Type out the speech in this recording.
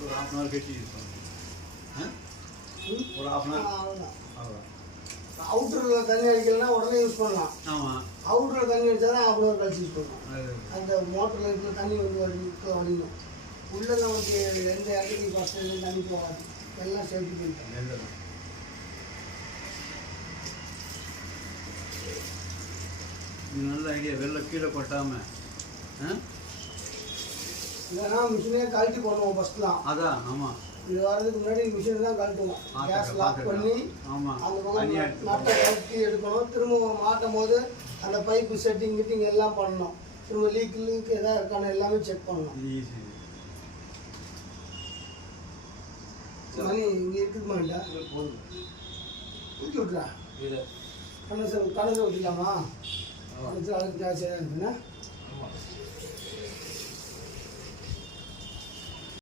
ஒரு half an hour கட்டி use பண்ணணும். ஒரு ஹாஃப் அன் ஹவர் அவ்வளோதான். அவுட்டரில் தண்ணி அடிக்கலைன்னா உடனே யூஸ் பண்ணலாம். ஆமாம், அவுட்டரில் தண்ணி அடித்தா தான் ஹாஃப் அன் ஹவர் கழிச்சு யூஸ் பண்ணலாம். அந்த மோட்டரில் இருக்கிற தண்ணி வந்து வடியும். உள்ளே நமக்கு எந்த இடத்துக்கு பசங்க தண்ணி போகாது. எல்லாம் சேஃப்டி பண்ணிட்டோம். இது நல்ல ஐடியா. வெளில கீழே கொட்டாமல் இல்லைன்னா மிஷினே கழட்டி பண்ணுவோம் ஃபஸ்ட்லாம். அதான். ஆமாம், இது வர்றதுக்கு முன்னாடி மிஷின் தான் கழட்டுவோம். கேஸ் லாக் பண்ணி அந்த பக்கம் நட்டை கழட்டி எடுக்கணும். திரும்ப மாட்டும் போது அந்த பைப்பு செட்டிங் கிட்டிங் எல்லாம் பண்ணணும். திரும்ப லீக் எதாவது இருக்கான எல்லாமே செக் பண்ணணும். மணி இங்கே இருக்குதுமா இல்லை போதும். ஊற்றி விட்றா. கணசை ஊற்றிடலாமா? கணசை அதுக்கு ஜாஸ்தியாக இருக்குண்ணா.